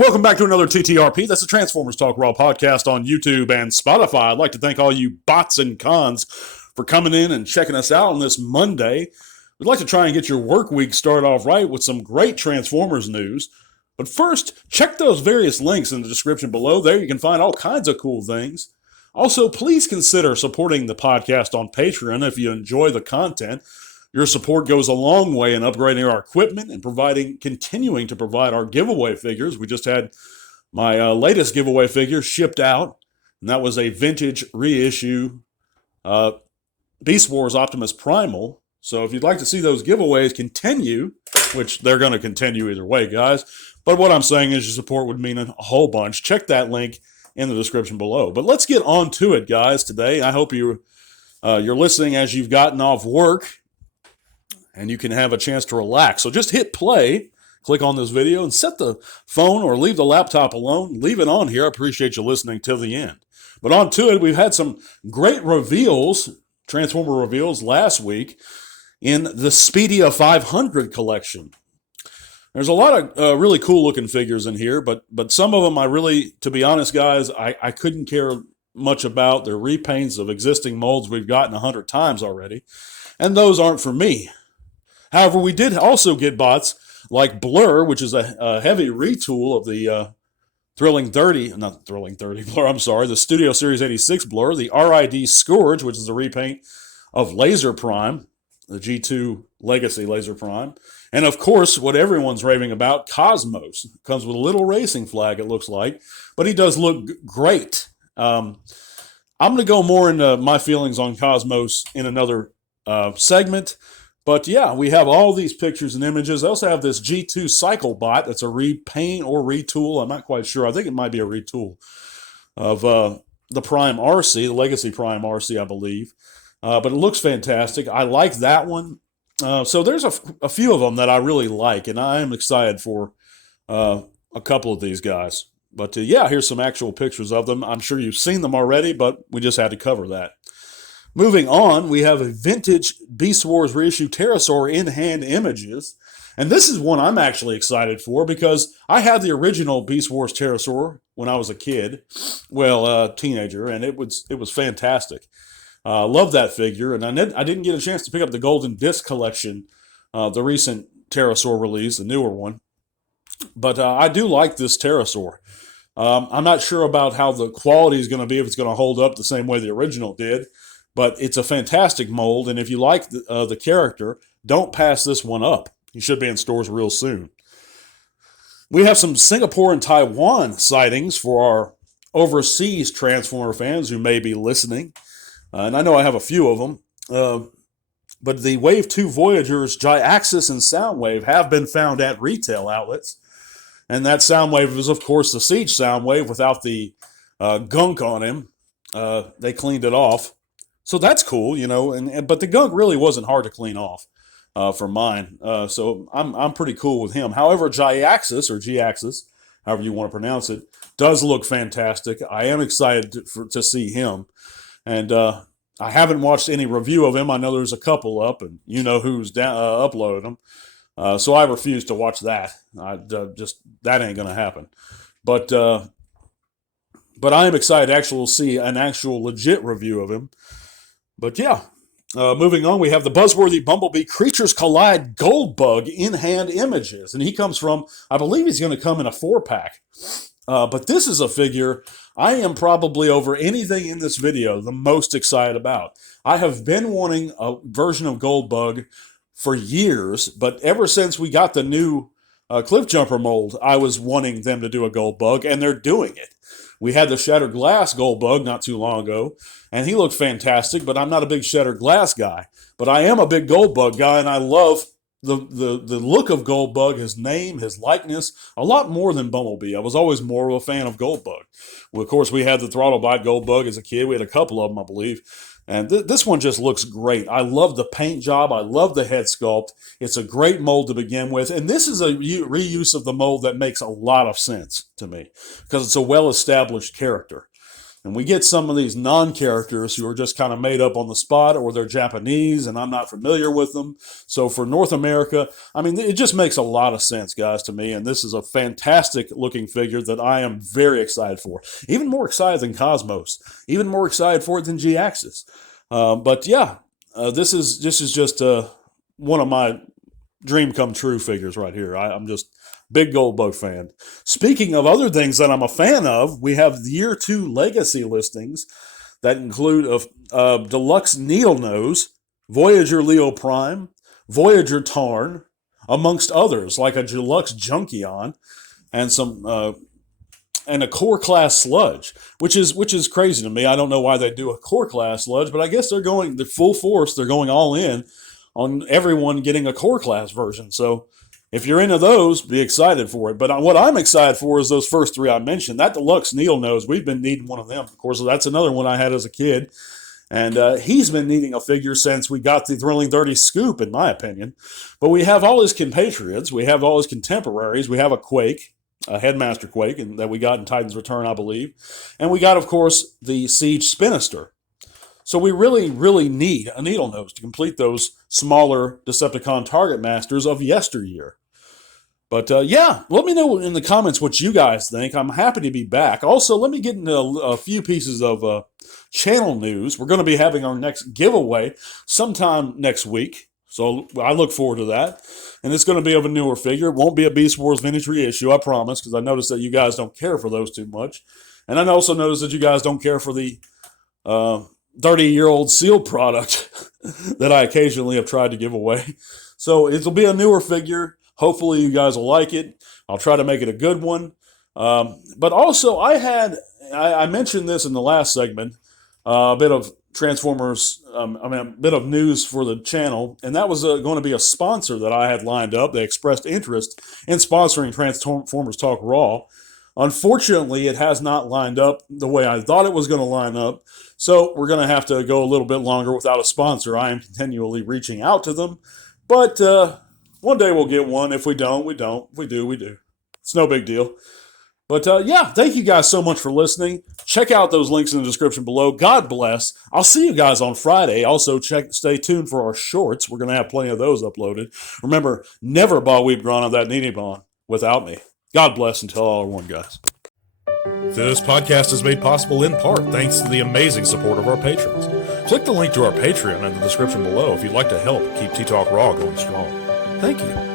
welcome back to another TTRP. That's the Transformers Talk Raw podcast on YouTube and Spotify. I'd like to thank all you bots and cons for coming in and checking us out on this Monday. We'd like to try and get your work week started off right with some great Transformers news. But first, check those various links in the description below. There you can find all kinds of cool things. Also, please consider supporting the podcast on Patreon if you enjoy the content. Your support goes a long way in upgrading our equipment and continuing to provide our giveaway figures. We just had my latest giveaway figure shipped out, and that was a vintage reissue Beast Wars Optimus Primal. So if you'd like to see those giveaways continue, which they're going to continue either way, guys, but what I'm saying is your support would mean a whole bunch. Check that link in the description below. But let's get on to it, guys, today. I hope you're listening as you've gotten off work, and you can have a chance to relax. So just hit play, click on this video, and set the phone or leave the laptop alone. Leave it on here. I appreciate you listening till the end. But on to it, we've had some great reveals, Transformer reveals last week in the Speedia 500 collection. There's a lot of really cool-looking figures in here, but some of them I really, to be honest, guys, I couldn't care much about. They're repaints of existing molds we've gotten 100 times already, and those aren't for me. However, we did also get bots like Blur, which is a heavy retool of the the Studio Series 86 Blur, the RID Scourge, which is a repaint of Laser Prime, the G2 Legacy Laser Prime, and of course, what everyone's raving about, Cosmos. Comes with a little racing flag, it looks like, but he does look great. I'm going to go more into my feelings on Cosmos in another segment. But yeah, we have all these pictures and images. I also have this G2 Cycle Bot that's a repaint or retool. I'm not quite sure. I think it might be a retool of the Prime RC, the Legacy Prime RC, I believe. But it looks fantastic. I like that one. So there's a few of them that I really like, and I am excited for a couple of these guys. But yeah, here's some actual pictures of them. I'm sure you've seen them already, but we just had to cover that. Moving on, we have a vintage Beast Wars reissue Pterosaur in-hand images. And this is one I'm actually excited for because I had the original Beast Wars Pterosaur when I was a kid, teenager, and it was fantastic. Love that figure, and I didn't get a chance to pick up the Golden Disc collection, the recent Pterosaur release, the newer one. But I do like this Pterosaur. I'm not sure about how the quality is going to be, if it's going to hold up the same way the original did. But it's a fantastic mold, and if you like the character, don't pass this one up. You should be in stores real soon. We have some Singapore and Taiwan sightings for our overseas Transformer fans who may be listening. And I know I have a few of them. But the Wave 2 Voyagers, Jyaxis and Soundwave have been found at retail outlets. And that Soundwave is, of course, the Siege Soundwave without the gunk on him. They cleaned it off. So that's cool, but the gunk really wasn't hard to clean off for mine. So I'm pretty cool with him. However, Jyaxis, or G-Axis, however you want to pronounce it, does look fantastic. I am excited to see him. And I haven't watched any review of him. I know there's a couple up, and you know who's uploaded them. So I refuse to watch that. That ain't going to happen. But I am excited to actually see an actual legit review of him. But yeah, moving on, we have the Buzzworthy Bumblebee Creatures Collide Goldbug in-hand images. And he comes from, I believe he's going to come in a 4-pack. But this is a figure I am probably over anything in this video the most excited about. I have been wanting a version of Goldbug for years, but ever since we got the new Cliff Jumper mold, I was wanting them to do a Goldbug, and they're doing it. We had the Shattered Glass Goldbug not too long ago, and he looked fantastic, but I'm not a big Shattered Glass guy. But I am a big Goldbug guy, and I love the look of Goldbug, his name, his likeness, a lot more than Bumblebee. I was always more of a fan of Goldbug. Well, of course, we had the Throttlebot Goldbug as a kid. We had a couple of them, I believe. And this one just looks great. I love the paint job. I love the head sculpt. It's a great mold to begin with. And this is a reuse of the mold that makes a lot of sense to me because it's a well-established character. And we get some of these non-characters who are just kind of made up on the spot, or they're Japanese and I'm not familiar with them. So for North America, I mean, it just makes a lot of sense, guys, to me. And this is a fantastic looking figure that I am very excited for. Even more excited than Cosmos. Even more excited for it than G-Axis. But yeah, this is just one of my dream come true figures right here. I'm just big Goldbug fan. Speaking of other things that I'm a fan of, we have Year 2 Legacy listings that include a deluxe Needle Nose, Voyager Leo Prime, Voyager Tarn, amongst others, like a deluxe Junkion, and some and a core class Sludge, which is crazy to me. I don't know why they do a core class Sludge, but I guess they're going the full force. They're going all in on everyone getting a core class version. So if you're into those, be excited for it. But what I'm excited for is those first three I mentioned. That deluxe Needle Nose, we've been needing one of them. Of course, that's another one I had as a kid. And he's been needing a figure since we got the Thrilling 30 Scoop, in my opinion. But we have all his compatriots. We have all his contemporaries. We have a Quake, a Headmaster Quake, and that we got in Titan's Return, I believe. And we got, of course, the Siege Spinister. So we really, really need a Needle Nose to complete those smaller Decepticon Target Masters of yesteryear. But yeah, let me know in the comments what you guys think. I'm happy to be back. Also, let me get into a few pieces of channel news. We're going to be having our next giveaway sometime next week. So I look forward to that. And it's going to be of a newer figure. It won't be a Beast Wars vintage reissue, I promise, because I noticed that you guys don't care for those too much. And I also noticed that you guys don't care for the 30-year-old sealed product that I occasionally have tried to give away. So it'll be a newer figure. Hopefully you guys will like it. I'll try to make it a good one. But also, I mentioned this in the last segment, a bit of Transformers, a bit of news for the channel, and that was going to be a sponsor that I had lined up. They expressed interest in sponsoring Transformers Talk Raw. Unfortunately, it has not lined up the way I thought it was going to line up, so we're going to have to go a little bit longer without a sponsor. I am continually reaching out to them, but one day we'll get one. If we don't, we don't. If we do, we do. It's no big deal. But yeah, thank you guys so much for listening. Check out those links in the description below. God bless. I'll see you guys on Friday. Also, stay tuned for our shorts. We're going to have plenty of those uploaded. Remember, never Ba Weep Grana that Ninibon without me. God bless and tell all are one, guys. This podcast is made possible in part thanks to the amazing support of our patrons. Click the link to our Patreon in the description below if you'd like to help keep T-Talk Raw going strong. Thank you.